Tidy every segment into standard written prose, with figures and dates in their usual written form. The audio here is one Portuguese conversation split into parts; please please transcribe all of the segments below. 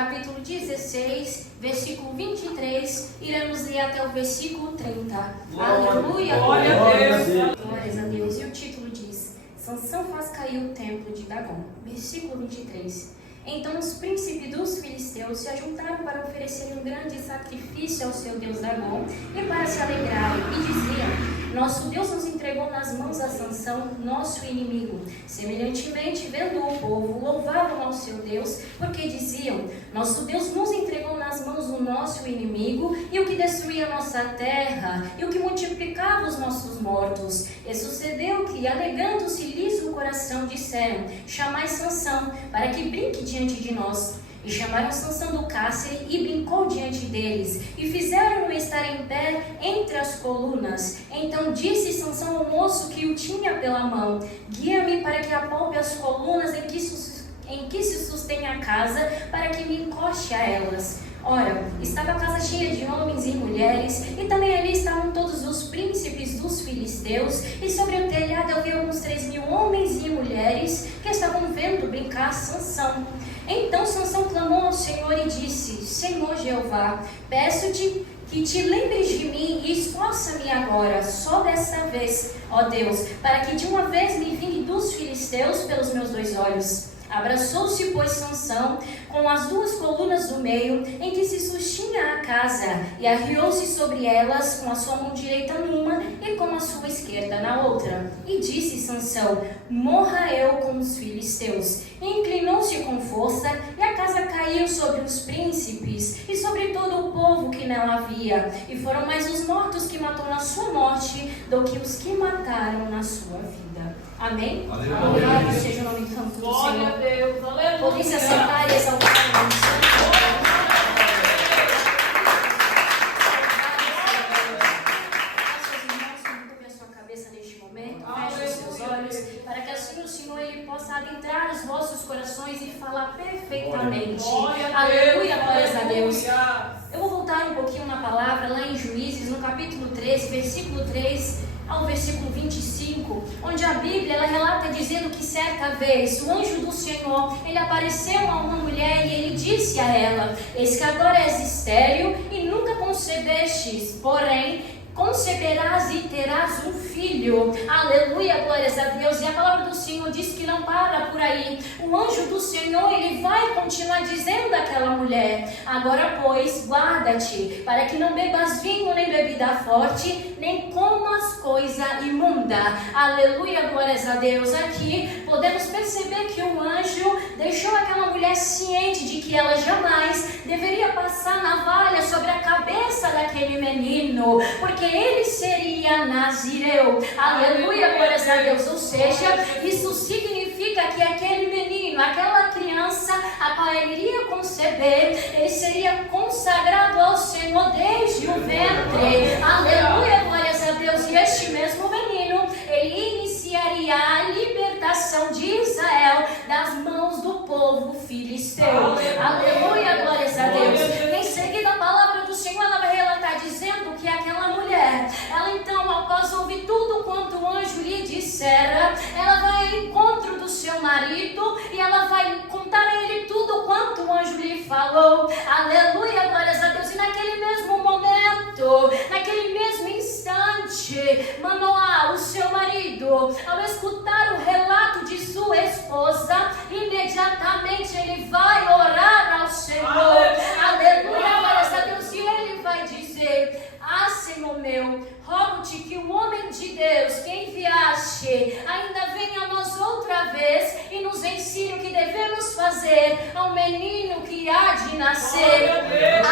capítulo 16, versículo 23, iremos ler até o versículo 30. Aleluia! Glória a Deus! Glórias a Deus. E o título diz: Sansão faz cair o templo de Dagom. Versículo 23. Então os príncipes dos filisteus se ajuntaram para oferecerem um grande sacrifício ao seu Deus Dagom e para se alegrarem, e diziam: Nosso Deus nos entregou nas mãos a Sansão, nosso inimigo. Semelhantemente, vendo o povo, louvavam ao seu Deus, porque diziam: Nosso Deus nos entregou nas mãos do nosso inimigo, e o que destruía a nossa terra, e o que multiplicava os nossos mortos. E sucedeu que, alegando-se-lhes o coração, disseram: Chamai Sansão, para que brinque diante de nós. E chamaram Sansão do cárcere e brincou diante deles, e fizeram-no estar em pé entre as colunas. Então disse Sansão ao moço que o tinha pela mão: Guia-me para que apalpe as colunas em que se sustém a casa, para que me encoste a elas. Ora, estava a casa cheia de homens e mulheres, e também ali estavam todos os príncipes dos filisteus, e sobre o telhado havia uns 3.000 homens e mulheres que estavam vendo brincar Sansão. Então Sansão clamou ao Senhor e disse: Senhor Jeová, peço-te que te lembres de mim e esforça-me agora, só desta vez, ó Deus, para que de uma vez me vingue dos filisteus pelos meus 2 olhos. Abraçou-se, pois, Sansão com as 2 colunas do meio em que se sustinha a casa, e arriou-se sobre elas com a sua mão direita numa e com a sua esquerda na outra. E disse Sansão: Morra eu com os filisteus. E inclinou-se com força, e a casa caiu sobre os príncipes e sobre todo o povo que nela havia. E foram mais os mortos que matou na sua morte do que os que mataram na sua vida. Amém? Louvado seja o nome santo do Senhor. Glória a Deus, aleluia. Podem se assentar e exaltar o nome santo. Para que assim o Senhor ele possa adentrar os vossos corações e falar perfeitamente. Aleluia, glórias a Deus. Eu vou voltar um pouquinho na palavra, lá em Juízes, no capítulo 13, versículo 3 ao versículo 25, onde a Bíblia ela relata dizendo que certa vez o anjo do Senhor, ele apareceu a uma mulher e ele disse a ela: Eis que agora és estéril e nunca concebestes, porém conceberás e terás um filho. Aleluia, glórias a Deus. E a palavra do Senhor diz que não para por aí. O anjo do Senhor, ele vai continuar dizendo àquela mulher: Agora, pois, guarda-te, para que não bebas vinho nem bebida forte, nem comas coisa imunda. Aleluia, glórias a Deus. Aqui podemos perceber que o anjo deixou aquela mulher ciente de que ela jamais deveria passar navalha sobre a cabeça daquele menino, porque ele seria nazireu. Aleluia, glórias a Deus. Ou seja, isso significa que aquele menino, aquela criança a qual ele iria conceber, ele seria consagrado ao Senhor desde o ventre. Aleluia, glórias a Deus. E este mesmo menino, ele iniciaria a libertação de Israel das mãos do povo filisteu. Aleluia, glórias a Deus. Em seguida, a palavra do Senhor ela vai relatar dizendo que aquela mulher, ela então, após ouvir tudo quanto o anjo lhe dissera, ela vai ao encontro do seu marido e ela vai contar a ele tudo quanto o anjo lhe falou. Aleluia, glórias a Deus. E naquele mesmo momento, naquele mesmo instante, Manoá, o seu marido, ao escutar o relato de sua esposa, imediatamente ele vai orar ao Senhor. Aleluia, glórias a Deus. E ele vai dizer: Ah, Senhor meu, rogo-te que o homem de Deus que enviaste ainda venha a nós outra vez e nos ensine o que devemos fazer ao menino que há de nascer. Aleluia,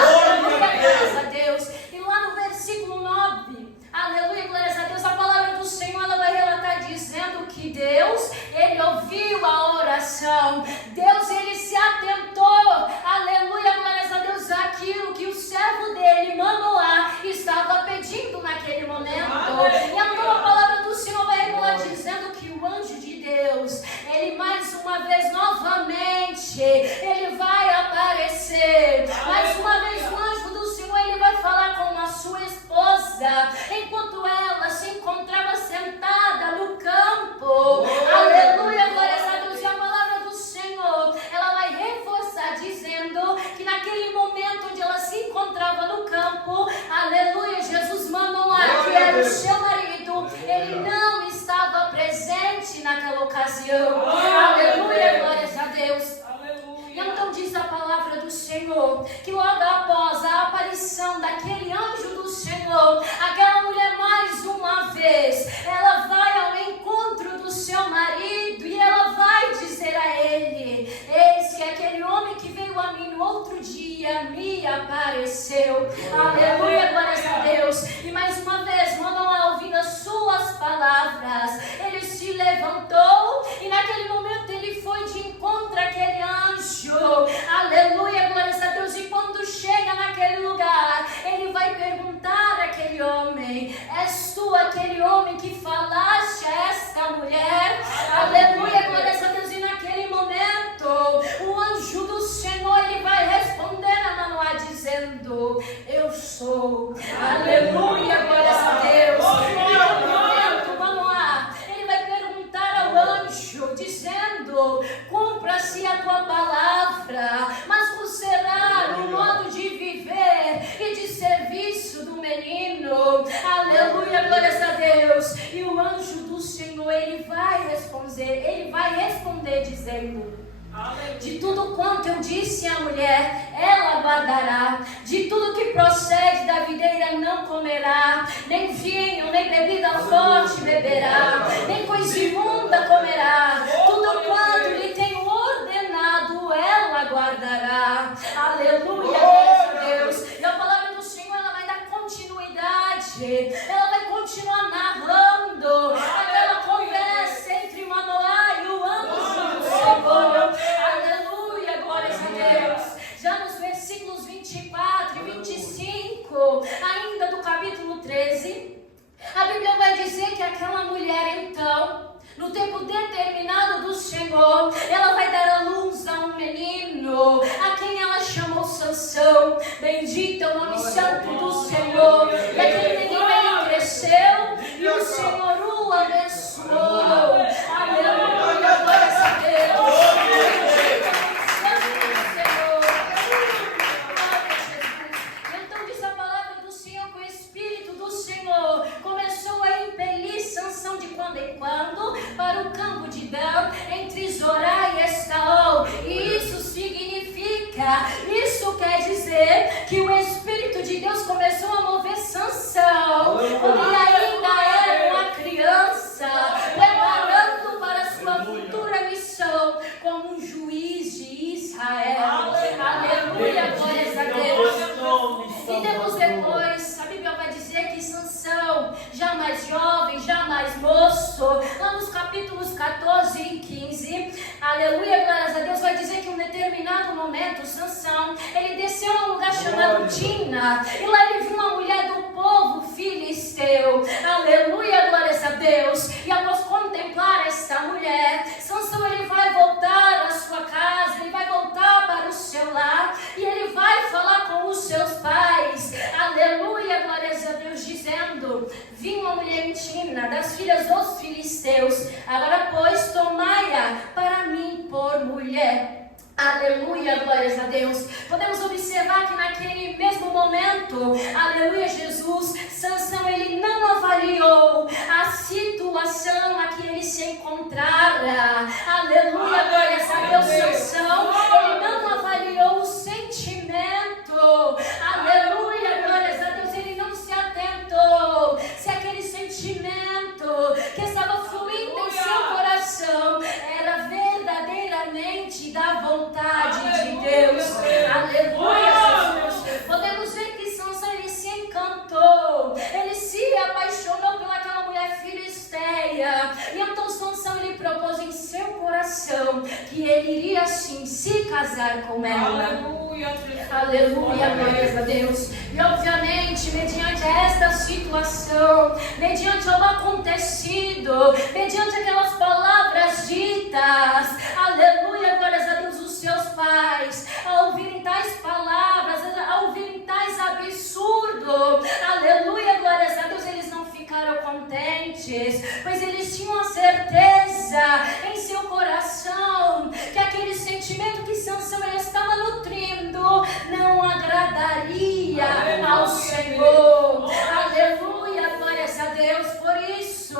glórias a Deus. E lá no versículo 9, aleluia, glórias a Deus, a palavra do Senhor ela vai relatar dizendo que Deus, ele ouviu a oração. Deus, ele se atentou, aleluia, glórias a Deus, aquilo que o servo dele, Manoá, estava pedindo naquele momento. E então a palavra do Senhor vai regular dizendo que o anjo de Deus, ele mais uma vez, novamente, ele vai aparecer. Mais uma vez o anjo do Senhor, ele vai falar com a sua esposa, enquanto ela se encontrava sentada no campo. Aleluia, glórias a Deus. E a palavra do Senhor, ela vai reforçar dizendo que o seu marido, ele não estava presente naquela ocasião. Aleluia, glórias a Deus. E então diz a palavra do Senhor, que logo após a aparição daquele anjo do Senhor, aquela mulher mais uma vez, ela vai ao encontro do seu marido e ela vai dizer a ele: eis que aquele homem que veio a mim no outro dia me apareceu. Aleluia, glórias a Deus. E mais uma vez, Manoá, ouvindo as suas palavras, ele se levantou e naquele momento ele foi de encontro àquele anjo. Aleluia, glórias a Deus. E quando chega naquele lugar, ele vai perguntar àquele homem: és tu aquele homem que falaste a esta mulher? Aleluia, glórias a Deus. E naquele momento, o anjo do Senhor, ele vai responder a Manoá dizendo: eu sou. Aleluia, glórias a Deus. E naquele momento, Manoá, ele vai perguntar ao anjo dizendo: cumpra-se a tua palavra, mas qual será o modo de viver e de serviço do menino? Aleluia, glórias a Deus. E o anjo do Senhor, ele vai responder dizendo: de tudo quanto eu disse à mulher, ela guardará. De tudo que procede da videira não comerá, nem vinho, nem bebida forte beberá, nem coisa imunda comerá. Tudo quanto lhe tenho ordenado, ela guardará. Aleluia, glórias a Deus. E a palavra do Senhor, ela vai dar continuidade, ela vai continuar narrando aquela conversa entre Manoá e o anjo do Senhor. Aleluia, glórias a Deus. Já nos versículos 24 e 25, ainda do capítulo 13, a Bíblia vai dizer que aquela mulher, então, no tempo determinado do Senhor, ela vai dar à luz a um menino, a quem ela chamou Sansão. Bendito é o nome santo do Senhor. E aquele menino, ele cresceu e o Senhor o abençoou. Aleluia, glórias a Deus. Então diz a palavra do Senhor que o Espírito do Senhor começou a impelir Sansão de quando em quando para o campo de Dan, entre Zorá e Estaol. E isso quer dizer que o Espírito de Deus começou a mover Sansão quando ele ainda era uma criança, preparando para a sua futura missão como um juiz de Israel. Aleluia, glórias a Deus. E tempos depois, a Bíblia vai dizer que Sansão, já mais jovem, já mais moço, lá nos capítulos 14 e 15, aleluia, glórias a Deus, vai dizer que em um determinado momento, Sansão, ele desceu a um lugar chamado Tina, e lá ele viu uma mulher do povo filisteu. Aleluia, glórias a Deus. E após contemplar essa mulher, Sansão, ele vai voltar à sua casa, ele vai voltar para o seu lar, e ele vai falar com os seus pais. Aleluia, glórias a Deus, dizendo: vi uma mulher em Tina, das filhas dos filisteus, agora pois tomai-a para mim por mulher. Aleluia, glórias a Deus. Podemos observar que naquele mesmo momento, aleluia, Jesus, Sansão, ele não avaliou a situação a que ele se encontrara. Aleluia, glórias a Deus. Sansão, ele não avaliou o sentimento. Aleluia, glórias a Deus. Ele não se atentou se aquele sentimento que estava fluindo em seu coração era verdadeiramente da vontade de Deus. Aleluia, Jesus. Podemos ver que Sansão, ele se encantou, ele se apaixonou pelaquela mulher filisteia. E então Sansão, ele propôs em seu coração que ele iria sim se casar com ela. Aleluia, glórias a Deus. E obviamente, mediante esta situação, mediante o acontecido, mediante aquelas palavras ditas, aleluia, glórias a Deus, os seus pais, ao ouvirem tais palavras, ao ouvirem tais absurdos, aleluia, glórias a Deus, eles não ficaram contentes, pois eles tinham a certeza em seu coração que aquele sentimento que Sansão estava nutrindo não agradaria ao Senhor. Aleluia, glórias a Deus. Por isso,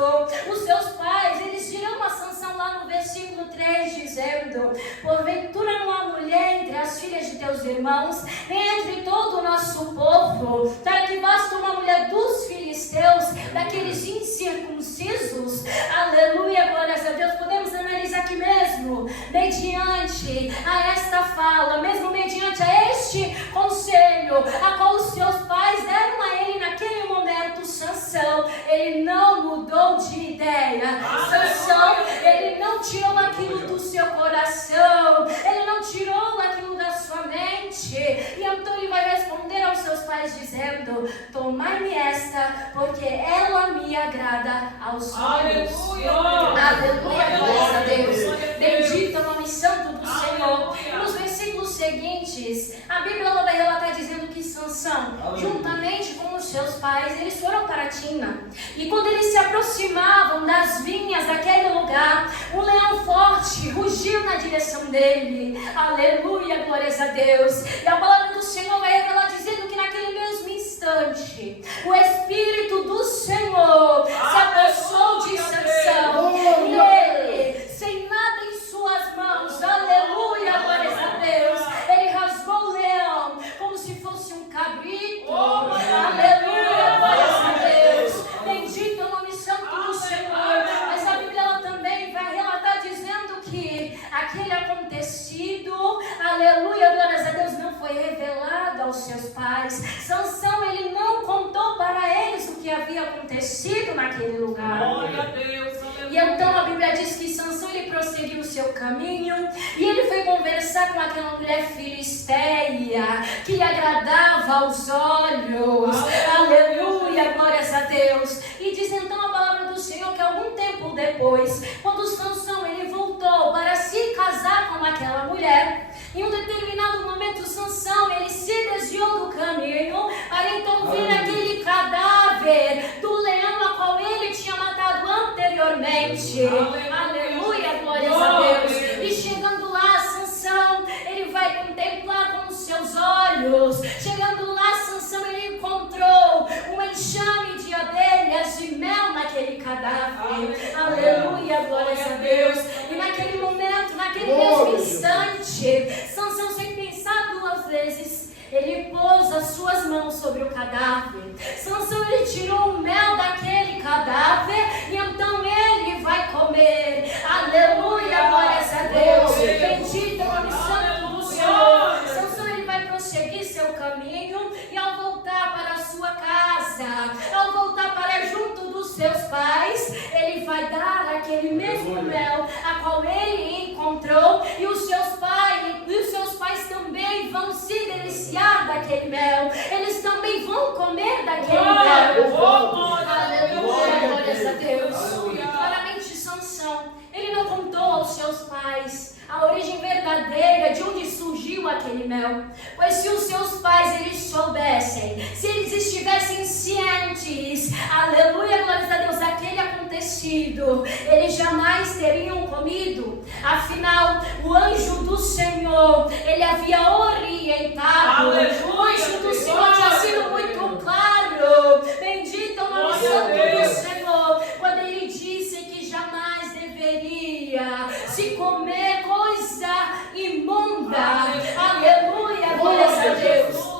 os seus pais, eles dirão a Sansão lá no versículo 3, dizendo: porventura não há mulher entre as filhas de teus irmãos, nem entre todo o nosso povo, para que basta uma mulher dos filisteus, daqueles incircuncisos. Aleluia, glórias a Deus. Podemos analisar aqui mesmo, mediante a esta fala, mesmo mediante a este conselho, a qual os seus pais deram a ele naquele momento. Sansão, ele não mudou de ideia. Sansão, ele não tirou aquilo do seu coração, ele não tirou aquilo da sua mente. E então ele vai responder aos seus pais dizendo: tomai-me esta, porque ela me agrada aos olhos. Aleluia, glórias a Deus. Bendito é o nome santo do Senhor. Nos versículos seguintes, a Bíblia ela vai relatar dizendo que Sansão, juntamente com os seus pais, eles foram para Timna. E quando eles se aproximavam das vinhas daquele lugar, um leão forte rugiu na direção dele. Aleluia, glórias a Deus. E a palavra do Senhor vai revelar dizendo que naquele mesmo instante, o Espírito do Senhor se apossou de Sansão. E ele, sem nada em suas mãos, aleluia, glórias a Deus, ele rasgou o leão como se fosse um cabrito. Aleluia, glórias a Deus. Bendito é o nome santo do Senhor. Mas a Bíblia ela também vai relatar dizendo que aquele acontecido, aleluia, glórias a Deus, não foi revelado aos seus pais. Sansão, ele não contou para eles o que havia acontecido naquele lugar. Glória a Deus. E então a Bíblia diz que Sansão ele prosseguiu o seu caminho e ele foi conversar com aquela mulher filisteia que lhe agradava aos olhos. Aleluia, glórias a Deus. E diz então a palavra do Senhor que algum tempo depois, quando Sansão ele voltou para se casar com aquela mulher, em um determinado momento Sansão ele se desviou do caminho para então ver aquele cadáver do leão a qual ele tinha matado anteriormente. Aleluia, glórias a Deus. E chegando lá, Sansão ele vai contemplar com os seus olhos. Chegando lá, Sansão ele encontrou um enxame de abelhas de mel naquele cadáver. Aleluia, glórias a Deus. E naquele momento, naquele mesmo instante, Sansão, sem pensar duas vezes, ele pôs as suas mãos sobre o cadáver. Sansão ele tirou o mel daquele cadáver e então ele vai comer. Aleluia, glórias a Deus. Bendito é o nome santo do Senhor. Sansão ele vai prosseguir seu caminho e ao voltar para a sua casa, ao voltar para junto dos seus pais, ele vai dar aquele mesmo mel a qual ele encontrou e os seus pais também vão se deliciar daquele mel. Eles também vão comer daquele mel. Aleluia, glórias a Deus. Claramente Sansão, ele não contou aos seus pais a origem verdadeira de onde surgiu aquele mel. Pois se os seus pais eles soubessem, se eles estivessem cientes, aleluia, glórias a Deus, daquele acontecido, eles jamais teriam comido. Afinal, o anjo do Senhor, ele havia orientado. O anjo do Senhor tinha sido muito claro. Bendito é o nome santo do Senhor, quando ele disse que jamais deveria se comer coisa imunda. Aleluia, glórias a Deus.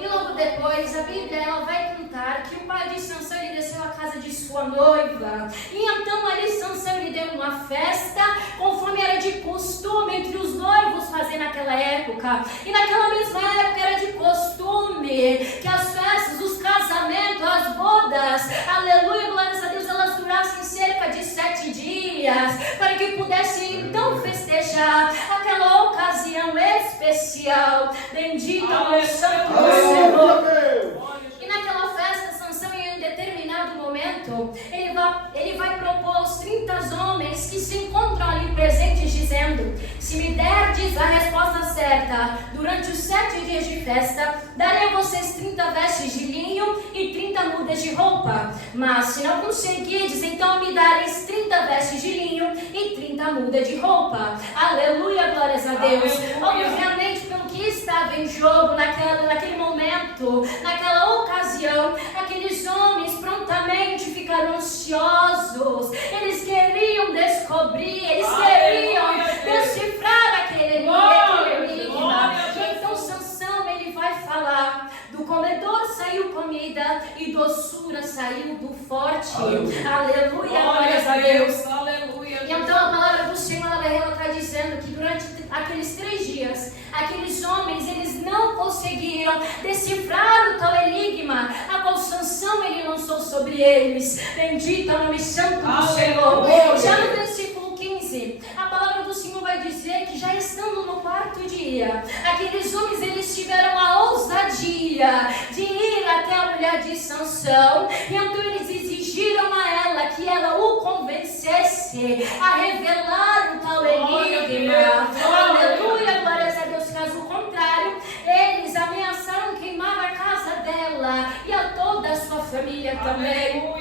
E logo depois a Bíblia ela vai contar que o pai de Sansão ele desceu à casa de sua noiva. E então ali Sansão lhe deu uma festa, conforme era de costume entre os noivos fazer naquela época. E naquela mesma época era de costume que as festas, os casamentos, as bodas, aleluia, glórias a Deus, elas durassem cerca de 7 dias, para que pudessem então festejar aquela ocasião especial. Bendito é o santo do Senhor. E naquela festa, Sansão, em um determinado momento, ele vai propor aos 30 homens que se encontram ali presentes, dizendo: se me derdes a resposta certa durante os 7 dias de festa, darei a vocês 30 vestes de linho e 30 mudas de roupa. Mas se não conseguirdes, então me dareis 30 vestes de linho e 30 levita muda de roupa. Aleluia, glórias a Deus. Aleluia. Obviamente, pelo que estava em jogo naquele momento, naquela ocasião, aqueles homens prontamente ficaram ansiosos. Eles queriam descobrir, eles queriam decifrar aquele enigma. E então Sansão, ele vai falar: do comedor saiu comida e doçura saiu do forte. Aleluia, glórias a Deus. Aleluia. E então a palavra do Senhor, ela está dizendo que durante aqueles 3 dias, aqueles homens, eles não conseguiram decifrar o tal enigma, a qual Sansão ele lançou sobre eles. Bendito é o nome santo do Senhor. Já no versículo 15, a palavra do Senhor vai dizer que já estando no 4º dia, aqueles homens, eles tiveram a ousadia de ir até a mulher de Sansão, e então eles exigiram a ela que ela o convencesse a revelar o tal enigma. Aleluia, glórias a Deus. Caso contrário, eles ameaçaram queimar a casa dela e a toda a sua família também.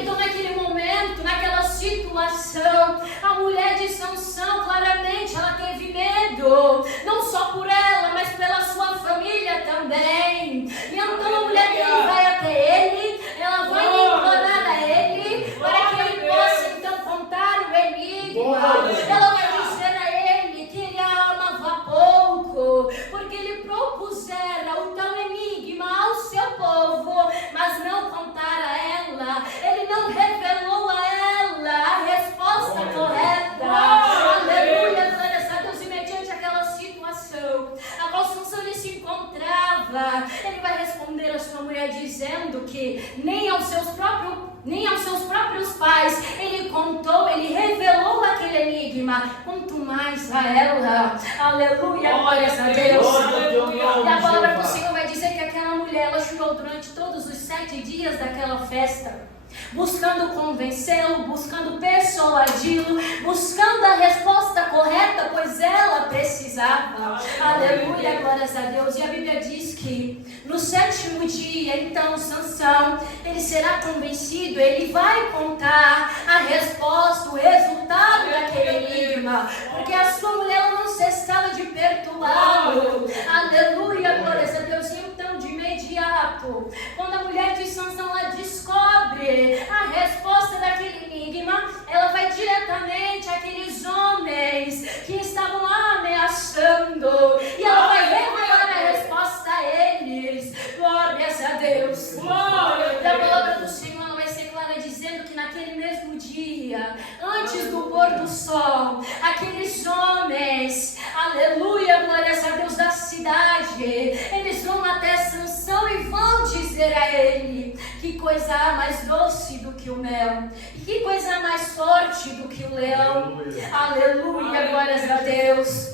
Então naquele momento, naquela situação, a mulher de Sansão, claramente, ela teve medo, não só por ela, mas pela sua família também. E então a mulher dele vai até ele, ela vai implorar a ele, para que ele possa então contar o enigma. Ela vai dizer a ele que ele a amava pouco, porque ele propusera o tal enigma ao seu povo, mas não contar a ela. Ele não revelou a ela a resposta correta. Aleluia, glórias a Deus. E mediante aquela situação a qual Sansão ele se encontrava, ele vai responder a sua mulher dizendo que nem aos seus próprios pais ele contou, ele revelou aquele enigma, quanto mais a ela. Aleluia, glórias a Deus. E a palavra do Senhor vai dizer que aquela mulher, ela chorou durante todos os 7 dias daquela festa, buscando convencê-lo, buscando persuadi-lo, buscando a resposta correta, pois ela precisava. Aleluia, glórias a Deus. E a Bíblia diz que no 7º dia, então, Sansão, ele será convencido, ele vai contar a resposta, o resultado daquele enigma, porque a sua mulher ela não cessava de perturbá-lo. Aleluia, glórias a Deus. E então, de imediato, quando a mulher de Sansão ela descobre a resposta daquele enigma, ela vai diretamente àqueles homens que estavam ameaçando, e ela vai revelar a resposta a eles. Glórias a Deus. E a palavra do Senhor ela vai ser clara, dizendo que naquele mesmo dia, antes do pôr do sol, aqueles homens, aleluia, glórias a Deus, da cidade, eles vão até Sansão e vão dizer a ele: que coisa há mais doce do que o mel, e que coisa há mais forte do que o leão. Aleluia, glórias a Deus.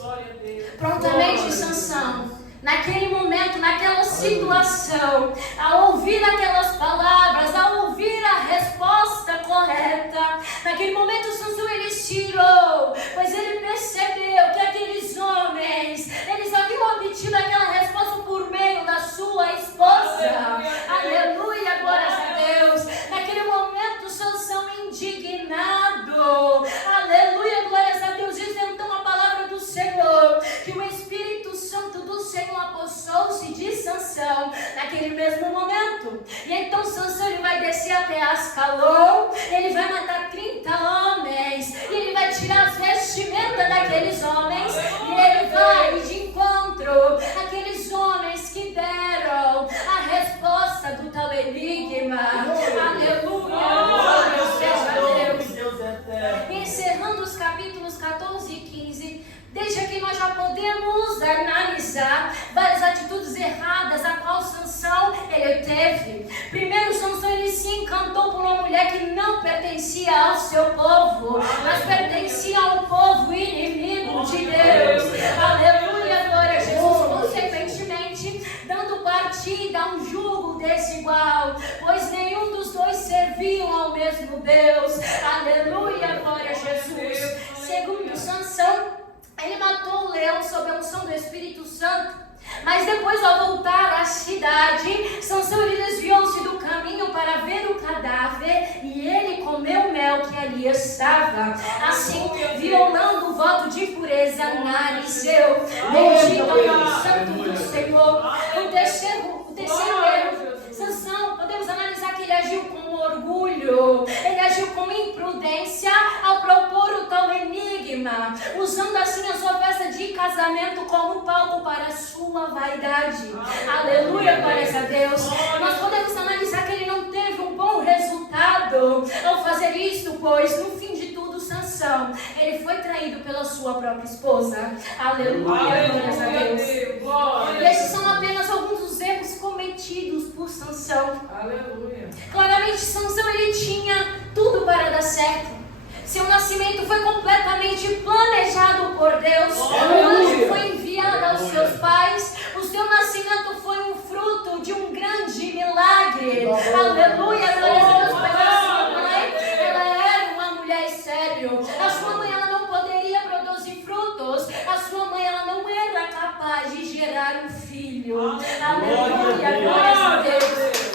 Prontamente Sansão, naquele momento, naquela situação, ao ouvir aquelas palavras, ao ouvir a resposta correta, naquele momento Sansão ele tirou, pois ele percebeu que aqueles homens, eles haviam obtido aquela resposta por meio da sua esposa. Aleluia, glórias a Deus. Naquele momento Sansão indignado, aleluia, glórias a Deus, diz então a palavra do Senhor que o Espírito Santo do Senhor apossou-se de Sansão naquele mesmo momento. E então Sansão ele vai descer até Ascalon, ele vai matar 30 homens, e ele vai tirar as vestimentas daqueles homens, e ele vai de encontro àqueles homens que deram a resposta do tal enigma. Aleluia, glória seja Deus. Encerrando os capítulos 14 e 15, desde aqui nós já podemos analisar várias atitudes erradas a qual Sansão ele teve. Primeiro, Sansão ele se encantou por uma mulher que não pertencia ao seu povo, mas pertencia ao povo inimigo de Deus. Aleluia, glória a Jesus. Consequentemente, dando partida a um jugo desigual, pois nenhum dos dois serviam ao mesmo Deus. Aleluia, glória a Jesus. Segundo, Sansão ele matou o leão sob a unção do Espírito Santo, mas depois, ao voltar à cidade, Sansão ele desviou-se do caminho para ver o cadáver, e ele comeu mel, que ali estava, assim violando o voto de pureza, Nariseu. Bendito é o nome santo do Senhor. O terceiro erro, Sansão, podemos analisar que ele agiu com orgulho, ele agiu com imprudência ao propor o tal enigma, usando assim a sua festa de casamento como palco para a sua vaidade. Aleluia, glória a Deus. Nós podemos analisar que ele não teve um bom resultado ao fazer isso, pois no fim de tudo, Sansão, ele foi traído pela sua própria esposa. Aleluia, glória a Deus. E esses são apenas alguns dos erros cometidos por Sansão. Aleluia. Claramente, Sansão ele tinha tudo para dar certo. Seu nascimento foi completamente planejado por Deus. O anjo foi enviado aos seus pais. O seu nascimento foi um fruto de um grande milagre. Aleluia, glória a Deus. Porque a sua mãe, ela era uma mulher sério. A sua mãe, ela não poderia produzir frutos. A sua mãe, ela não era capaz de gerar um filho. Aleluia, glória a Deus.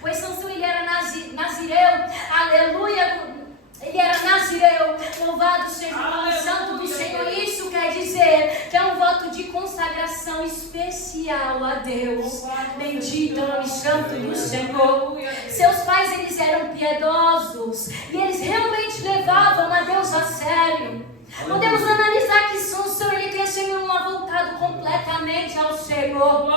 Pois Sansão ele era nazireu, aleluia, ele era nazireu, louvado seja o nome santo do Senhor. Isso quer dizer que é um voto de consagração especial a Deus. Bendito é o nome santo do Senhor. Seus pais eles eram piedosos e eles realmente levavam a Deus a sério. Podemos analisar que Sansão ele cresceu em um voltado completamente ao Senhor.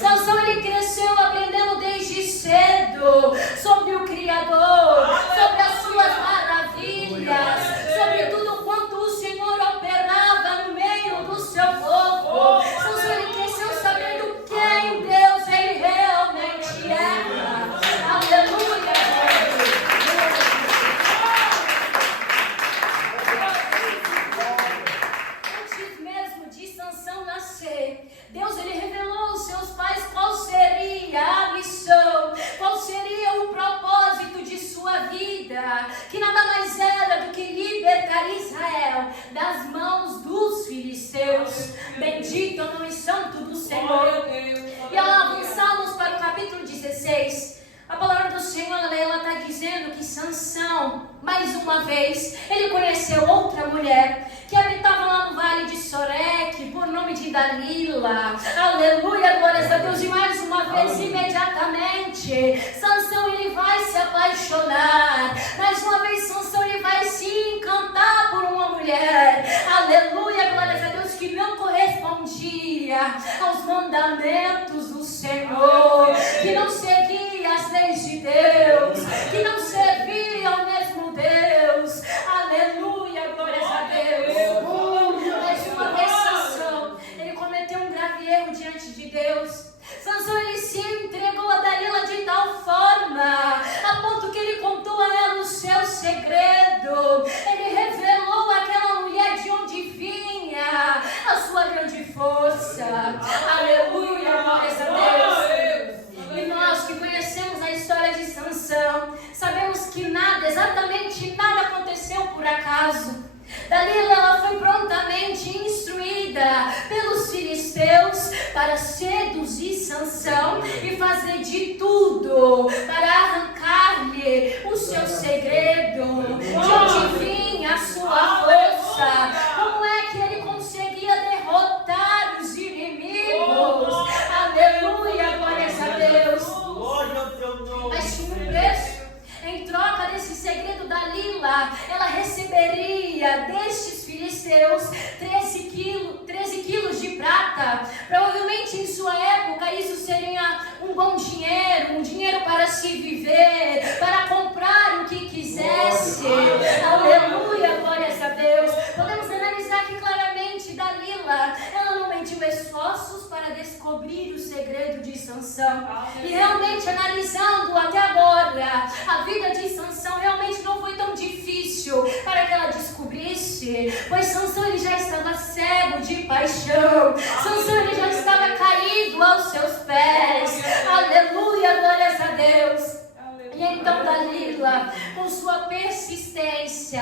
Sansão ele cresceu aprendendo desde cedo sobre o Criador, sobre as suas maravilhas, sobre tudo quanto o Senhor operava no meio do seu povo. Sansão ele cresceu sabendo quem Deus ele realmente era. Aleluia. Deus ele revelou aos seus pais qual seria a missão, qual seria o propósito de sua vida, que nada mais era do que libertar Israel das mãos dos filisteus. Bendito é o nome santo do Senhor. E ao avançarmos para o capítulo 16, a palavra do Senhor, ela está dizendo que Sansão, mais uma vez, ele conheceu outra mulher que habitava lá no vale de Soreque, por nome de Dalila. Aleluia, glórias a Deus. E mais uma vez, imediatamente, Sansão ele vai se apaixonar. Mais uma vez, Sansão ele vai se encantar por uma mulher. Aleluia, glórias a Deus, que não correspondia aos mandamentos do Senhor, que não seguia as leis de Deus, que não servia ao mesmo Deus. Aleluia, glórias a Deus. Mais uma vez, Sansão, ele cometeu um grave erro diante de Deus. Sansão, ele se entregou a Dalila de tal forma, a ponto que ele contou a ela o seu segredo. Ele revelou àquela mulher de onde vinha a sua grande força. Aleluia, glórias a Deus. E nós que conhecemos a história de Sansão, sabemos que nada, exatamente nada aconteceu por acaso. Dalila ela foi prontamente instruída pelos filisteus para seduzir Sansão e fazer de tudo para arrancar-lhe o seu segredo, de onde vinha a sua força, como é que ele conseguia derrotar os inimigos. Aleluia, glórias a Deus. Mas tinha um preço. Em troca desse segredo, Dalila, ela receberia destes filisteus 13 quilos de prata. Provavelmente em sua época isso seria um bom dinheiro, um dinheiro para se viver, para comprar o que quisesse. Aleluia, glórias a Deus. Podemos analisar que claramente Dalila, ela não mediu esforços para descobrir o segredo de Sansão. E realmente analisando até agora, a vida de Sansão realmente não foi tão difícil para que ela descobrisse, pois Sansão ele já estava cego de paixão. Sansão ele já estava caído aos seus pés. Aleluia, glórias a Deus. E então Dalila, com sua persistência,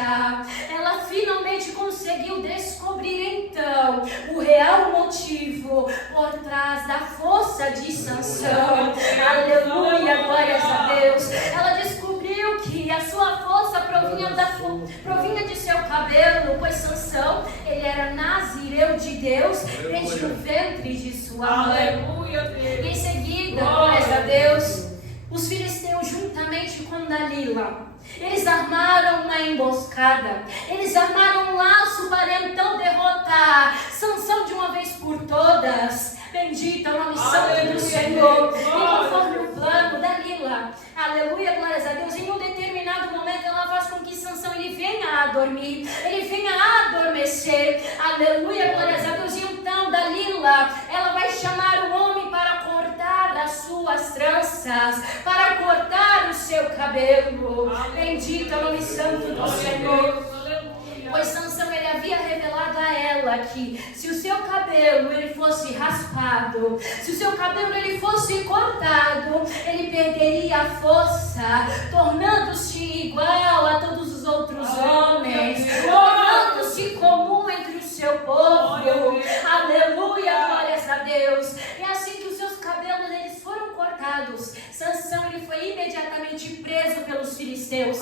ela finalmente conseguiu conseguiu descobrir então o real motivo por trás da força de Sansão. Aleluia, glórias a Deus. Ela descobriu que a sua força provinha de seu cabelo, pois Sansão, ele era nazireu de Deus desde o ventre de sua mãe. Aleluia, Deus. Em seguida, glórias a Deus, os filisteus juntamente com Dalila, eles armaram uma emboscada, eles armaram um laço para então derrotar Sansão de uma vez por todas. Bendito é o nome santo do Senhor. E conforme o plano, Dalila, aleluia, glórias a Deus, em um determinado momento ela faz com que Sansão ele venha a dormir, ele venha a adormecer, aleluia, glórias a Deus. E então Dalila, ela vai chamar o homem para cortar as suas tranças, para cortar o seu cabelo. Bendito é o nome santo do Senhor. Pois Sansão ele havia revelado a ela que se o seu cabelo ele fosse raspado, se o seu cabelo ele fosse cortado, ele perderia a força, tornando-se igual a todos os outros homens, tornando-se comum entre o seu povo. Aleluia, glórias a Deus. É assim que os seus cabelos eles foram cortados. Sansão ele foi imediatamente preso pelos filisteus.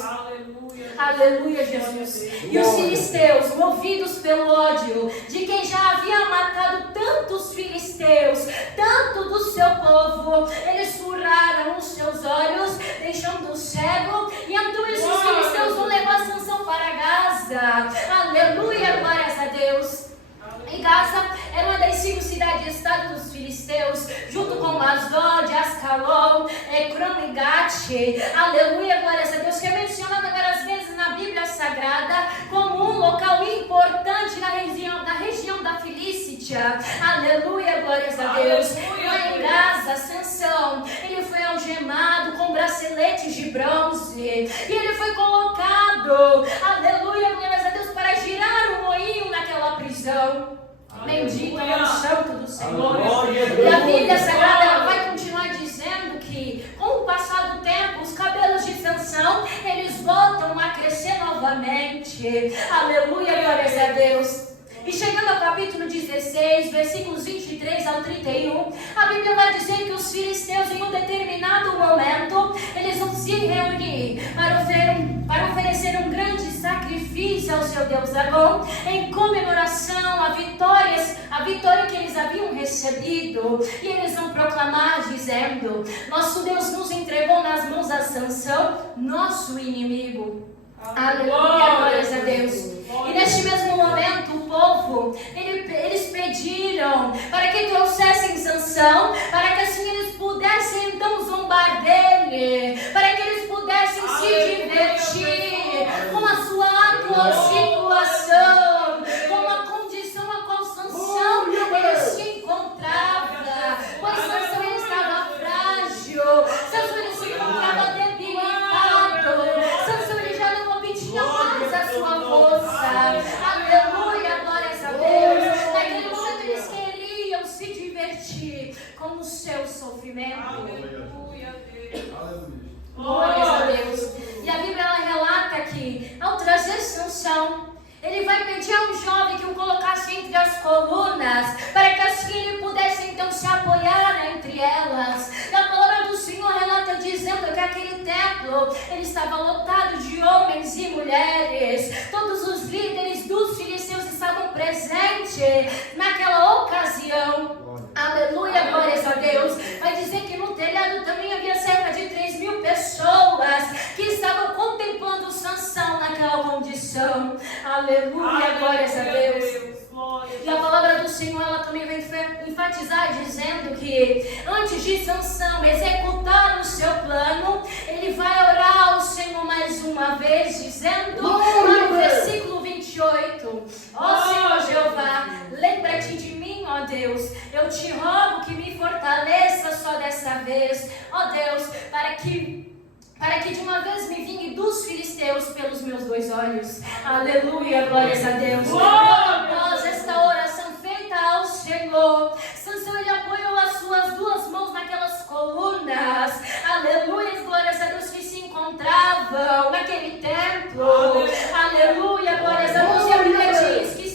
Aleluia, Jesus. E os filisteus, movidos pelo ódio de quem já havia matado tantos filisteus, tanto do seu povo, eles furaram os seus olhos, deixando-o cego, e então esses filisteus vão levar Sansão para Gaza. Aleluia, glórias a Deus. Em Gaza era uma das 5 cidades-estado dos filisteus, junto com Asdod, Ascalon, Ecrón e Gate. Aleluia, glórias a Deus, que é mencionado várias vezes na Bíblia Sagrada como um local importante na região da Filístia. Aleluia, glórias a Deus. Lá em Gaza, Sansão, ele foi algemado com braceletes de bronze e ele foi colocado, aleluia, glórias a Deus, para girar o moinho naquela prisão. Bendito é o nome santo do Senhor. E a Bíblia Sagrada ela vai continuar dizendo que com o passar do tempo os cabelos de Sansão eles voltam a crescer novamente. Aleluia, glórias a Deus. E chegando ao capítulo 16, versículos 23 ao 31, a Bíblia vai dizer que os filisteus em um determinado momento eles vão se reunir para oferecer um grande sacrifício ao seu Deus Dagon, em comemoração à vitória que eles haviam recebido. E eles vão proclamar dizendo: nosso Deus nos entregou nas mãos a Sansão, nosso inimigo. Aleluia, glórias a Deus. E neste mesmo momento o povo, eles pediram para que trouxessem Sansão, para que assim eles pudessem então zombar dele, para que eles pudessem se divertir com a sua atual situação, com a condição a qual Sansão ele se encontrava. Pois Sansão ele estava frágil, Sansão ele se encontrava debilitado, Sansão ele já não obtinha mais a sua força. Aleluia, glórias a Deus. Naquele momento eles queriam se divertir com o seu sofrimento. Aleluia, Deus. Glórias a Deus. E a Bíblia ela relata que ao trazer Sansão, ele vai pedir a um jovem que o colocasse entre as colunas, para que assim ele pudesse então se apoiar entre elas. E a palavra do Senhor relata dizendo que aquele templo ele estava lotado de homens e mulheres. Todos os líderes dos filisteus estavam presentes naquela ocasião. Aleluia, glórias a Deus. Vai dizer que no telhado também havia cerca de 3.000 pessoas que estavam contemplando Sansão naquela condição. Aleluia, glórias a Deus. E a palavra do Senhor ela também vai enfatizar dizendo que antes de Sansão executar o seu plano, ele vai orar ao Senhor mais uma vez, dizendo no versículo 28: ó Senhor Jeová, lembra-te de mim, ó Deus, eu te rogo que me fortaleça só dessa vez, ó Deus, para que de uma vez me vingue dos filisteus pelos meus 2 olhos. Aleluia, glórias a Deus. Após esta oração feita ao Senhor, Sansão ele apoiou as suas 2 mãos naquelas colunas. Aleluia, glórias a Deus, que se encontravam naquele templo. Aleluia, glórias a Deus. E a Bíblia diz que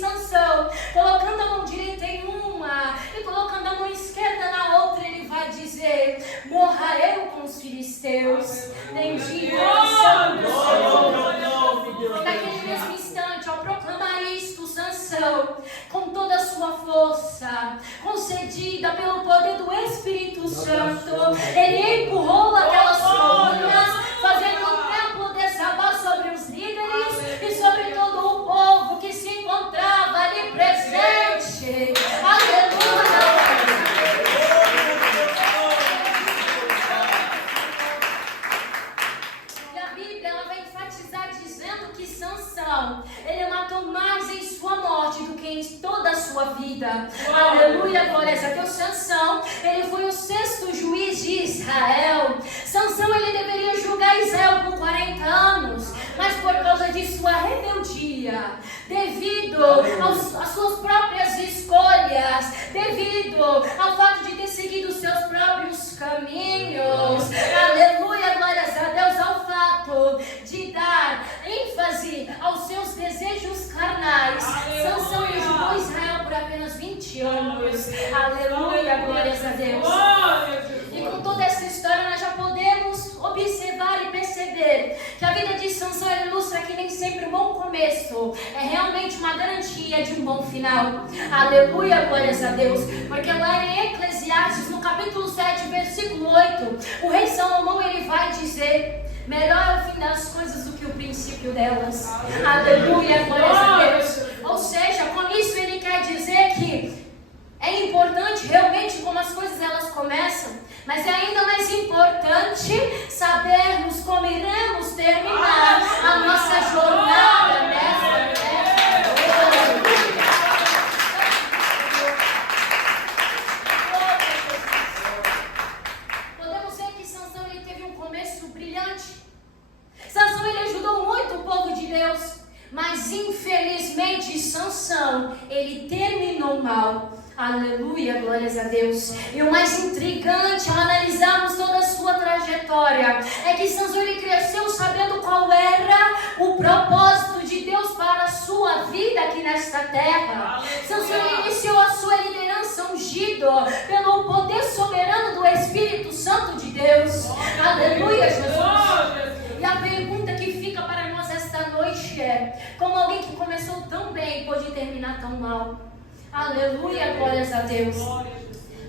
Israel, com toda a sua força, concedida pelo poder do Espírito Santo, ele empurrou aquelas colunas, fazendo o templo desabar sobre os líderes e sobre todo o povo que se encontrava ali presente. Aleluia! E a Bíblia ela vai enfatizar dizendo que Sansão, ele matou mais em sua morte do que em toda a sua vida. Aleluia, glórias a Deus. Sansão, ele foi o 6º juiz de Israel. Sansão, ele deveria julgar Israel por 40 anos, mas por causa de sua rebeldia, devido às suas próprias escolhas, devido ao fato de ter seguido os seus próprios caminhos, aleluia, glórias a Deus, ao fato de dar ênfase aos seus desejos carnais, Sansão julgou Israel por apenas 20 anos, aleluia, glórias a Deus. E com toda essa história nós já podemos observar e perceber que a vida de Sansão ilustra que nem sempre um bom começo é realmente uma garantia de um bom final. Aleluia, glórias a Deus. Porque lá em Eclesiastes, no capítulo 7, versículo 8, o rei Salomão ele vai dizer: melhor é o fim das coisas do que o princípio delas. Aleluia, glórias a Deus. Ou seja, com isso ele quer dizer que é importante realmente como as coisas elas começam, mas é ainda mais importante sabermos como iremos terminar a nossa jornada nessa terra. Podemos ver que Sansão ele teve um começo brilhante. Sansão ele ajudou muito o povo de Deus, mas infelizmente Sansão ele terminou mal. Aleluia, glórias a Deus. E o mais intrigante ao analisarmos toda a sua trajetória é que Sansão ele cresceu sabendo qual era o propósito de Deus para a sua vida aqui nesta terra. Sansão ele iniciou a sua liderança ungido pelo poder soberano do Espírito Santo de Deus. Aleluia, Jesus. E a pergunta que fica para nós esta noite é: como alguém que começou tão bem pode terminar tão mal? Aleluia, glórias a Deus.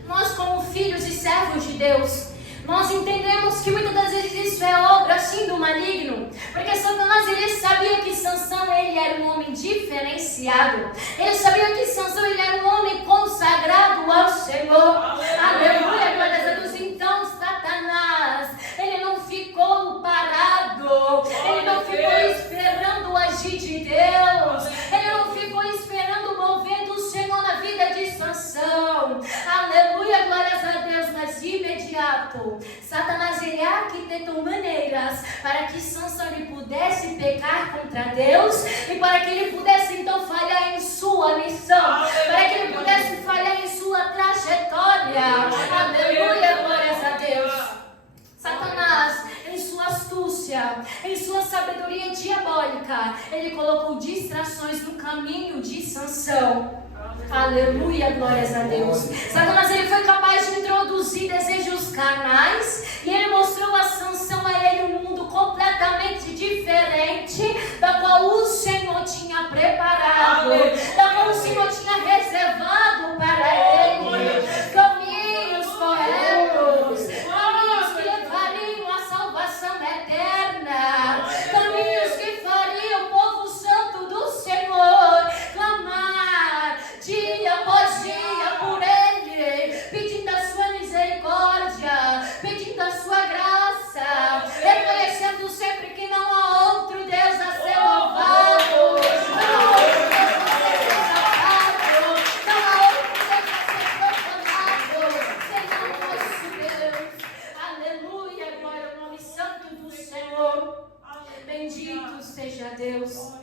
Nós como filhos e servos de Deus, nós entendemos que muitas das vezes isso é obra assim do maligno, porque Satanás ele sabia que Sansão ele era um homem diferenciado, ele sabia que Sansão ele era um homem consagrado ao Senhor. Aleluia, glórias a Deus. Então Satanás ele não ficou parado, ele não ficou esperando o agir de Deus, ele não ficou esperando o mover do Senhor na vida de Sansão. Aleluia, glórias a Deus. Mas de imediato Satanás ele arquitetou maneiras para que Sansão ele pudesse pecar contra Deus e para que ele pudesse então falhar em sua missão, para que ele pudesse falhar em sua trajetória. Aleluia, glórias a Deus. Satanás, em sua astúcia, em sua sabedoria diabólica, ele colocou distrações no caminho de Sansão. Aleluia, glórias a Deus. Satanás ele foi capaz de introduzir desejos carnais e ele mostrou a Sansão a ele um mundo completamente diferente da qual o Senhor tinha preparado, da qual o Senhor tinha reservado para ele. Caminhos corretos, caminhos que levariam à salvação eterna, caminhos que fariam o povo santo do Senhor clamar dia após dia por ele, pedindo a sua misericórdia, pedindo a sua graça, reconhecendo sempre que não há outro Deus a ser louvado, não há outro Deus a ser exaltado, não há outro Deus a ser proclamado, Senhor nosso Deus. Aleluia, glória ao nome santo do Senhor. Bendito seja Deus.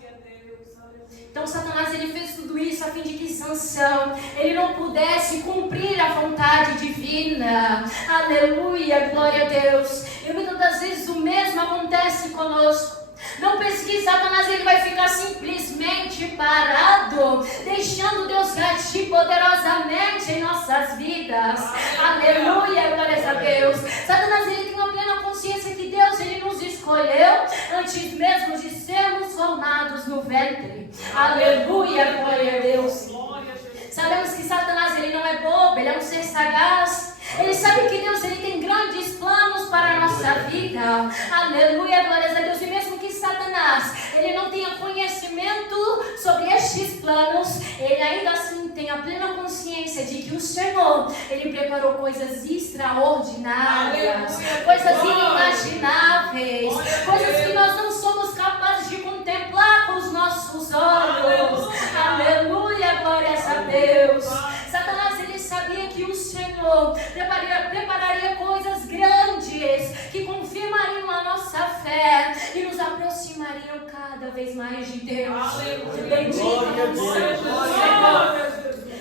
Então Satanás ele fez tudo isso a fim de que Sansão ele não pudesse cumprir a vontade divina. Aleluia, glória a Deus. E muitas das vezes o mesmo acontece conosco. Não pense que Satanás ele vai ficar simplesmente parado, deixando Deus agir poderosamente em nossas vidas. Aleluia, glórias a Deus. Satanás ele tem uma plena consciência que Deus ele nos escolheu antes mesmo de sermos formados no ventre. Aleluia, glória a Deus. vida. Aleluia, glórias a Deus. E mesmo que Satanás, ele não tenha conhecimento sobre estes planos, ele ainda assim tem a plena consciência de que o Senhor, ele preparou coisas extraordinárias, coisas inimagináveis, coisas que nós não somos capazes de contemplar com os nossos olhos. Aleluia, glórias a Deus. Satanás, ele sabia que o Senhor prepararia coisas grandes que confirmariam a nossa fé e nos aproximariam cada vez mais de Deus. Bendito seja o Senhor.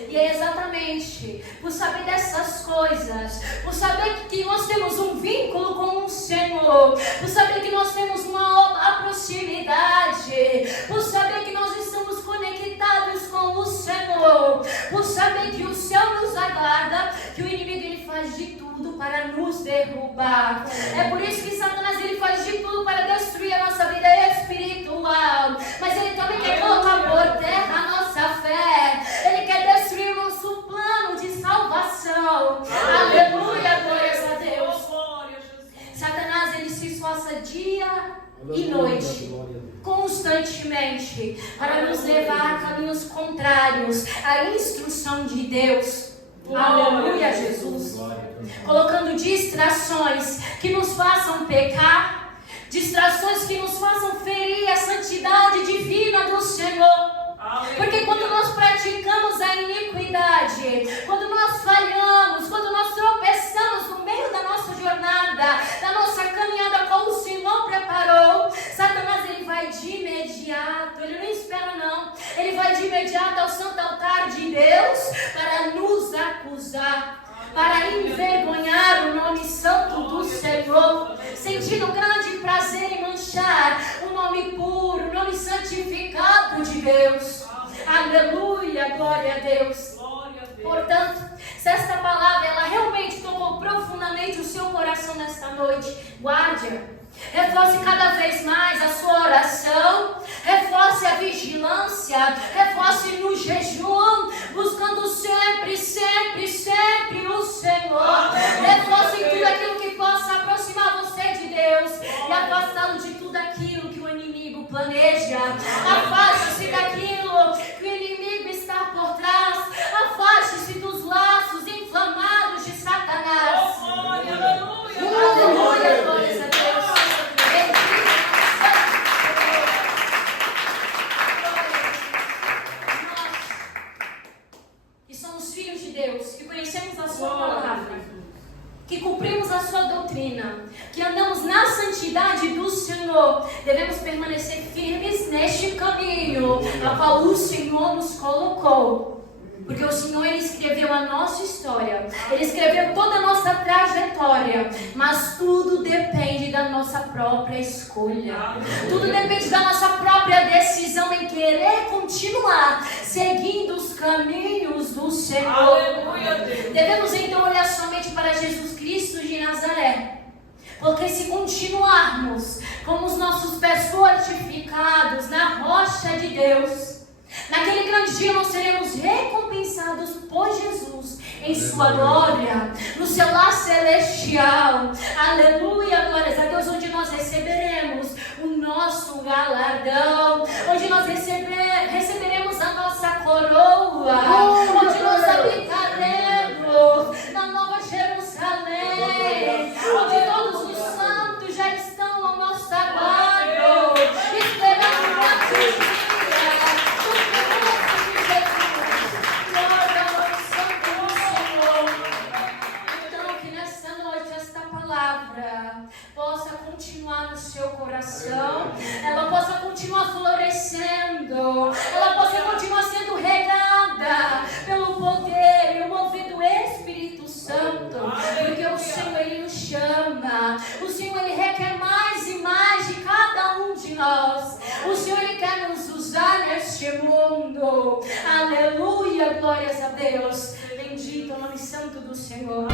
E é exatamente por saber dessas coisas, por saber que nós temos um vínculo com o Senhor, por saber que nós temos uma proximidade, por saber que nós estamos conectados com o Senhor, por saber que o Senhor nos aguarda, que o inimigo ele faz de tudo para nos derrubar. É por isso que Satanás ele faz de tudo para destruir a nossa vida espiritual, mas ele também quer colocar por terra a nossa fé. Ele quer destruir o nosso plano de salvação. Aleluia, glórias a Deus. Satanás ele se esforça dia e noite, constantemente, para nos levar a caminhos contrários à instrução de Deus. Aleluia, Jesus. Colocando distrações que nos façam pecar, distrações que nos façam ferir a santidade divina do Senhor. Porque quando nós praticamos a iniquidade, quando nós falhamos, quando nós tropeçamos no meio da nossa jornada, da nossa caminhada como o Senhor preparou, Satanás ele vai de imediato, ele não espera não, ele vai de imediato ao santo altar de Deus para nos acusar, para envergonhar o nome santo do Senhor, sentindo grande prazer em manchar o nome puro, o nome santificado de Deus. Aleluia, glória a Deus. Portanto, se esta palavra ela realmente tocou profundamente o seu coração nesta noite, guarde-a. Reforce cada vez mais a sua oração, reforce a vigilância, reforce no jejum, buscando sempre, sempre, sempre o Senhor. Reforce em tudo aquilo que possa aproximar você de Deus e afastá-lo de tudo aquilo que o inimigo planeja. Afaste-se daquilo que o inimigo está por trás, afaste-se dos laços inflamados de Satanás. Aleluia, glórias a Deus. Que cumprimos a sua doutrina, que andamos na santidade do Senhor, devemos permanecer firmes neste caminho a qual o Senhor nos colocou. Porque o Senhor ele escreveu a nossa história, ele escreveu toda a nossa trajetória, mas tudo depende da nossa própria escolha, tudo depende da nossa própria decisão em querer continuar seguindo os caminhos do Senhor. Devemos então olhar somente para Jesus Cristo de Nazaré, porque se continuarmos com os nossos pés fortificados na rocha de Deus, naquele grande dia nós seremos recompensados por Jesus em sua glória, no seu lar celestial. Aleluia, glórias a Deus, onde nós receberemos o nosso galardão, onde nós receberemos a nossa coroa, onde nós habitaremos na Nova Jerusalém, onde todos os santos já estão ao nosso aguardo, esperando a Cristo. Possa continuar no seu coração, ela possa continuar florescendo, ela possa continuar sendo regada pelo poder e o mover do Espírito Santo, porque o Senhor ele nos chama, o Senhor ele requer mais e mais de cada um de nós, o Senhor ele quer nos usar neste mundo. Aleluia, glórias a Deus, bendito é o nome santo do Senhor.